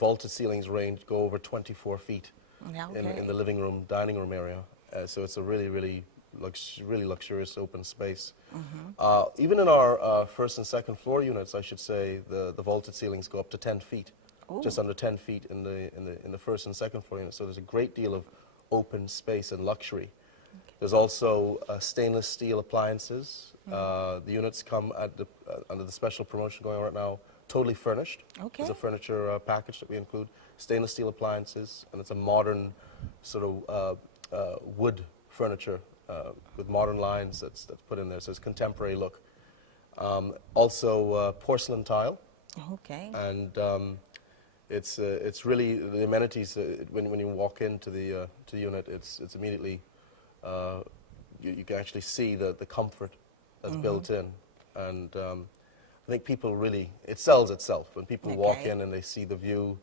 vaulted ceilings range go over 24 feet Okay. in the living room, dining room area. So it's a really, really luxurious open space. Even in our first and second floor units, I should say, the vaulted ceilings go up to 10 feet, just under 10 feet in the first and second floor units. So there's a great deal of open space and luxury. There's also stainless steel appliances. The units come at under the special promotion going on right now, totally furnished. Okay. There's a furniture package that we include, stainless steel appliances, and it's a modern sort of wood furniture with modern lines that's put in there, so it's contemporary look. Also porcelain tile. Okay. And it's really the amenities. When you walk into the unit, it's immediately you can actually see the comfort that's built in, and I think people really, it sells itself when people walk in and they see the view,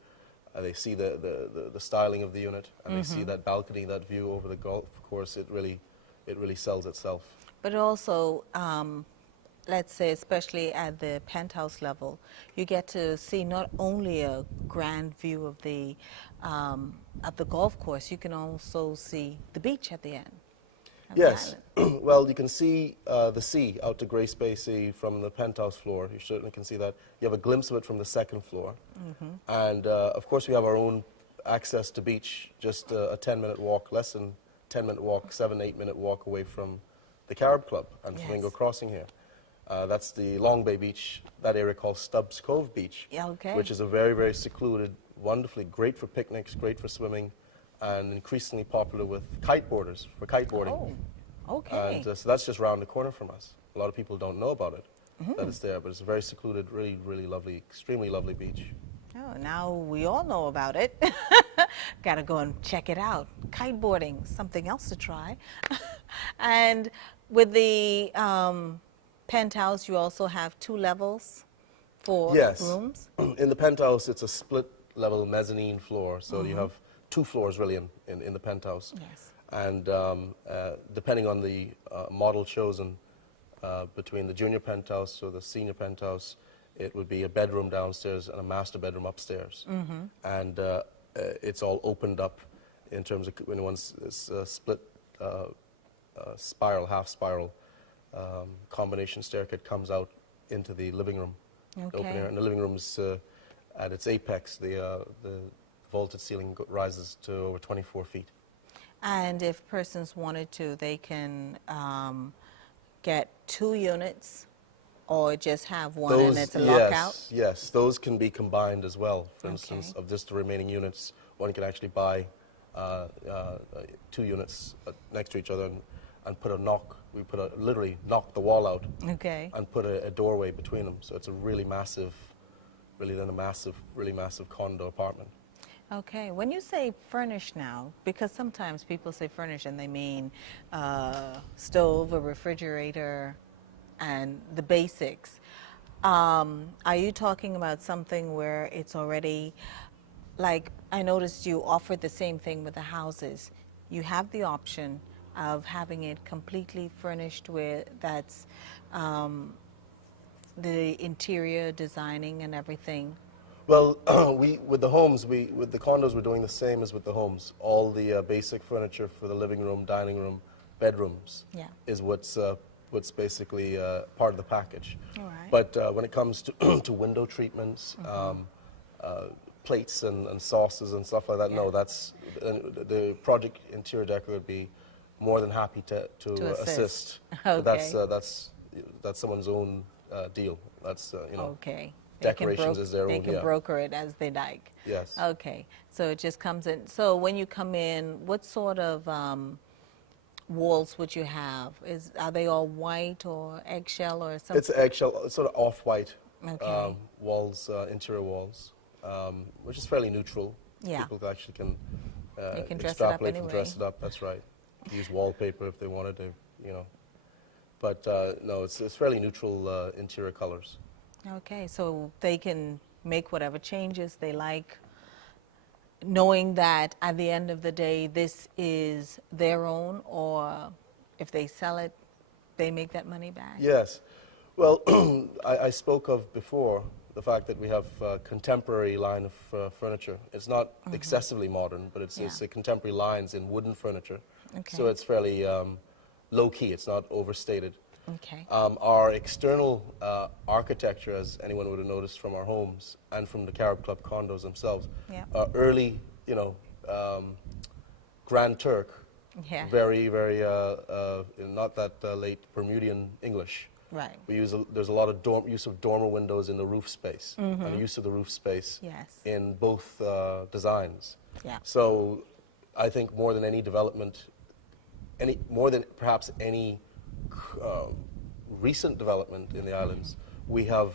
they see the styling of the unit, and they see that balcony, that view over the golf course. It really sells itself. But also, let's say, especially at the penthouse level, you get to see not only a grand view of the golf course, you can also see the beach at the end. Yes. Well, you can see the sea out to Grace Bay Sea from the penthouse floor. You certainly can see that. You have a glimpse of it from the second floor. And, of course, we have our own access to beach, just a 10-minute walk, less than 10-minute walk, 7-8-minute walk away from the Carib Club and Flamino Crossing here. That's the Long Bay Beach, that area called Stubbs Cove Beach, which is a very, very secluded, wonderfully great for picnics, great for swimming, and increasingly popular with kiteboarders, for kiteboarding. Oh, okay. And so that's just around the corner from us. A lot of people don't know about it, that it's there, but it's a very secluded, really, really lovely, extremely lovely beach. Oh, now we all know about it. Got to go and check it out. Kiteboarding, something else to try. And with the penthouse, you also have 2 levels for rooms? In the penthouse, it's a split-level mezzanine floor, so you have 2 floors really in the penthouse. Yes. And depending on the model chosen between the junior penthouse or the senior penthouse, it would be a bedroom downstairs and a master bedroom upstairs. And it's all opened up in terms of when one's split spiral, half spiral combination staircase comes out into the living room. Open air. And the living room's at its apex. The vaulted ceiling rises to over 24 feet. And if persons wanted to, they can get 2 units or just have one and it's a lockout? Yes, those can be combined as well. For instance, of just the remaining units, one can actually buy 2 units next to each other and put a knock. We literally knock the wall out and put a doorway between them. So it's a really massive, really massive condo apartment. Okay, when you say furnished now, because sometimes people say furnished and they mean stove, a refrigerator, and the basics. Are you talking about something where it's already, like I noticed you offered the same thing with the houses. You have the option of having it completely furnished with that's the interior designing and everything. Well, with the homes, with the condos, we're doing the same as with the homes. All the basic furniture for the living room, dining room, bedrooms is what's basically part of the package. All right. But when it comes to to window treatments, plates and sauces and stuff like that, no, that's the project interior decor would be more than happy to assist. Okay. But that's someone's own deal. That's you know. Okay. Decorations is their own. They can broker it as they like. Yes. Okay. So it just comes in. So when you come in, what sort of walls would you have? Are they all white or eggshell or something? It's eggshell, sort of off-white walls, interior walls, which is fairly neutral. Yeah. People actually can you can dress it up extrapolate anyway. and dress it up. That's right. Use wallpaper if they wanted to, you know. But no, it's fairly neutral interior colors. Okay, so they can make whatever changes they like, knowing that at the end of the day, this is their own, or if they sell it, they make that money back? Yes. Well, I spoke of before the fact that we have a contemporary line of furniture. It's not excessively modern, but it's a contemporary lines in wooden furniture. Okay. So it's fairly low-key. It's not overstated. Okay. Our external architecture, as anyone would have noticed from our homes and from the Carib Club condos themselves, Yeah. early, Grand Turk, Yeah. very, very, not that late Bermudian English. Right. There's a lot of use of dormer windows in the roof space, and the use of the roof space Yes. in both designs. Yeah. So I think more than any development, more than perhaps any recent development in the islands, we have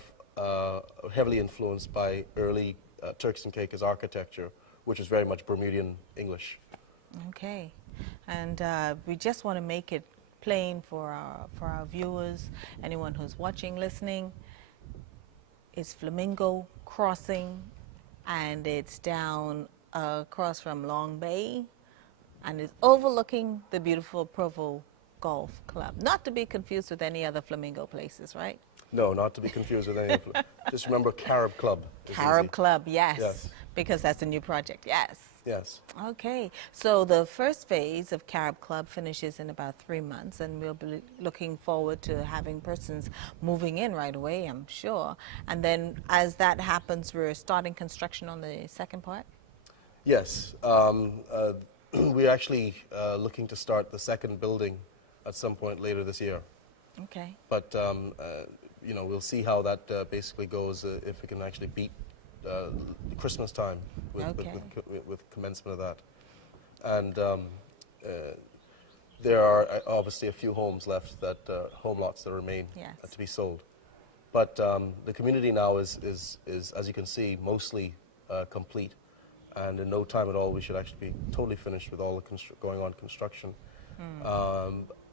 heavily influenced by early Turks and Caicos architecture, which is very much Bermudian English. Okay. And we just want to make it plain for our viewers, anyone who's watching, listening. It's Flamino Crossing, and it's down across from Long Bay, and it's overlooking the beautiful Provo Golf Club. Not to be confused with any other flamingo places, right? No, not to be confused with any of them. Just remember Carib Club. Carib Club, yes, Yes. because that's a new project, yes. Yes. Okay, so the first phase of Carib Club finishes in about 3 months, and we'll be looking forward to having persons moving in right away, I'm sure. And then as that happens, we're starting construction on the second part? Yes. We're actually looking to start the second building at some point later this year. Okay. But, we'll see how that basically goes, if we can actually beat Christmas time with commencement of that. And there are obviously a few homes left, home lots that remain to be sold. But the community now is, as you can see, mostly complete. And in no time at all, we should actually be totally finished with all the going on construction.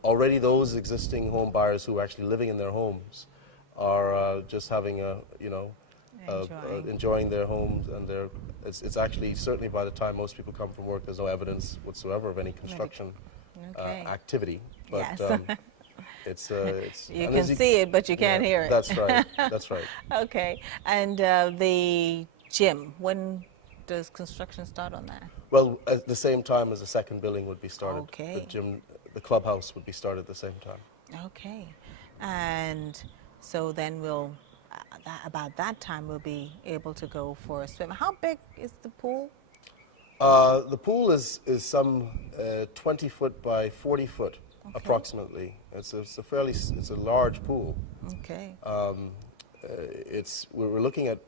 Already those existing home buyers who are actually living in their homes are just having enjoying their homes, and it's actually, certainly by the time most people come from work, there's no evidence whatsoever of any construction activity. But it's it's you can see it, but you can't hear it. That's right. That's right. Okay, and the gym, when does construction start on that? Well, at the same time as the second building would be started. Okay. The gym, the clubhouse would be started at the same time. Okay, and so then we'll, about that time, we'll be able to go for a swim. How big is the pool? The pool is some 20 foot by 40 foot, approximately. It's a large pool. Okay. We're looking at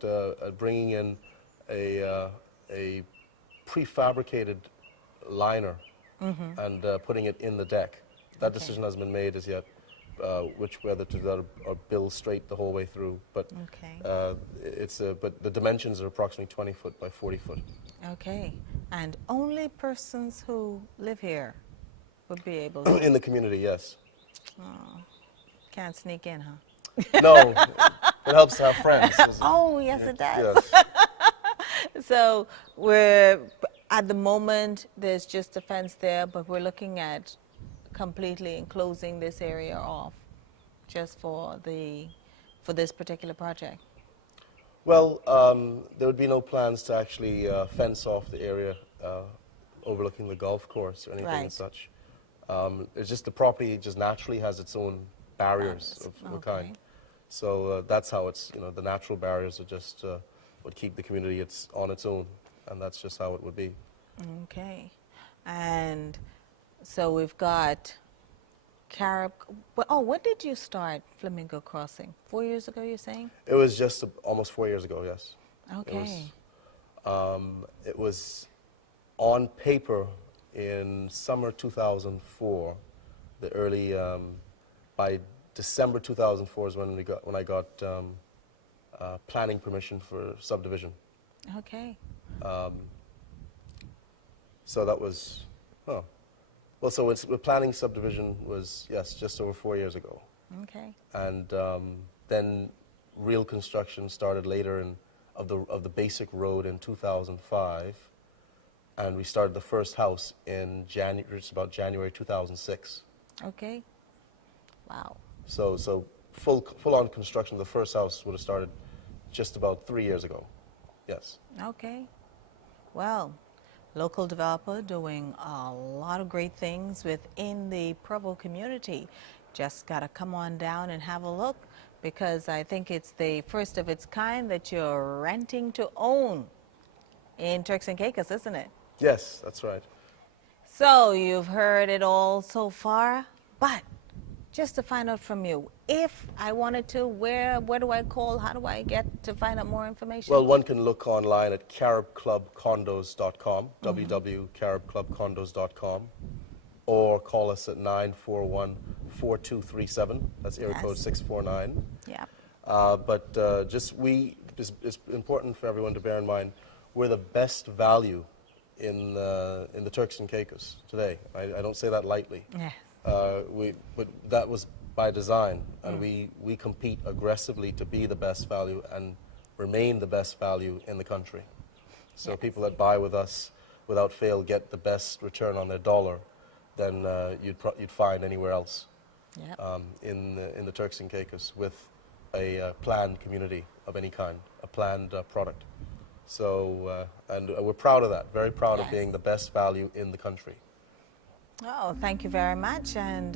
bringing in a prefabricated liner and putting it in the deck. That decision hasn't been made as yet, whether to do that or build straight the whole way through. But but the dimensions are approximately 20 foot by 40 foot. Okay, and only persons who live here would be able to. In the community, yes. Oh, can't sneak in, huh? No, it helps to have friends. Oh, yes, it does. Yes. So we're, at the moment, there's just a fence there, but we're looking at completely enclosing this area off just for this particular project. Well, there would be no plans to actually fence off the area overlooking the golf course or anything as such. It's just the property just naturally has its own barriers of a kind. So that's how it's, the natural barriers are just would keep the community on its own, and that's just how it would be. Okay. And so we've got Carib. When did you start Flamino Crossing? 4 years ago, you're saying? It was just almost 4 years ago, yes. Okay. It was on paper in summer 2004. The early, by December 2004 is when I got planning permission for subdivision. Okay. So that was, so planning subdivision was, yes, just over 4 years ago. Okay. And then real construction started later of the basic road in 2005, and we started the first house in about January 2006. Okay. Wow. So full-on construction of the first house would have started just about 3 years ago. Yes. Okay. Well, local developer doing a lot of great things within the Provo community. Just got to come on down and have a look, because I think it's the first of its kind that you're renting to own in Turks and Caicos, isn't it? Yes, that's right. So you've heard it all so far, but just to find out from you, if I wanted to, where do I call? How do I get to find out more information? Well, one can look online at caribclubcondos.com, www.caribclubcondos.com, or call us at 941-4237. That's area code 649. Yeah. It's important for everyone to bear in mind, we're the best value in the Turks and Caicos today. I don't say that lightly. Yes. But that was by design, and we compete aggressively to be the best value and remain the best value in the country. So people that buy with us without fail get the best return on their dollar than you'd find anywhere else in the Turks and Caicos, with a planned community of any kind, a planned product. So, and we're proud of that, very proud of being the best value in the country. Oh, thank you very much. And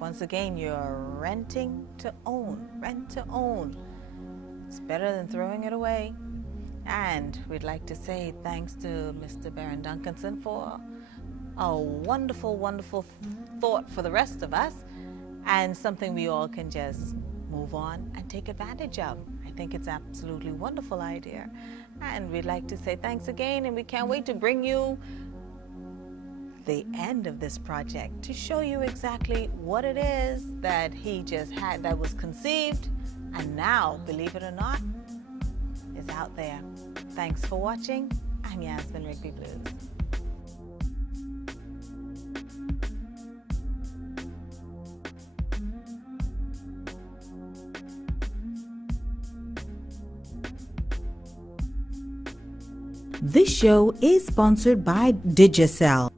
once again, you're renting to own. Rent to own. It's better than throwing it away. And we'd like to say thanks to Mr. Baron Duncanson for a wonderful, wonderful thought for the rest of us, and something we all can just move on and take advantage of. I think it's an absolutely wonderful idea. And we'd like to say thanks again, and we can't wait to bring you the end of this project to show you exactly what it is that he just had, that was conceived, and now, believe it or not, is out there. Thanks for watching. I'm Yasmin Rigby Blues. This show is sponsored by Digicel.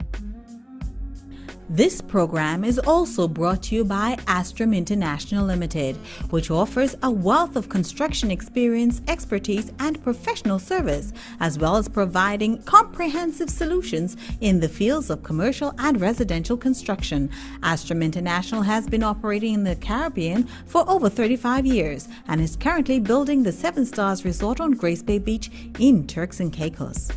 This program is also brought to you by Astrum International Limited, which offers a wealth of construction experience, expertise, and professional service, as well as providing comprehensive solutions in the fields of commercial and residential construction. Astrum International has been operating in the Caribbean for over 35 years and is currently building the 7 Stars Resort on Grace Bay Beach in Turks and Caicos.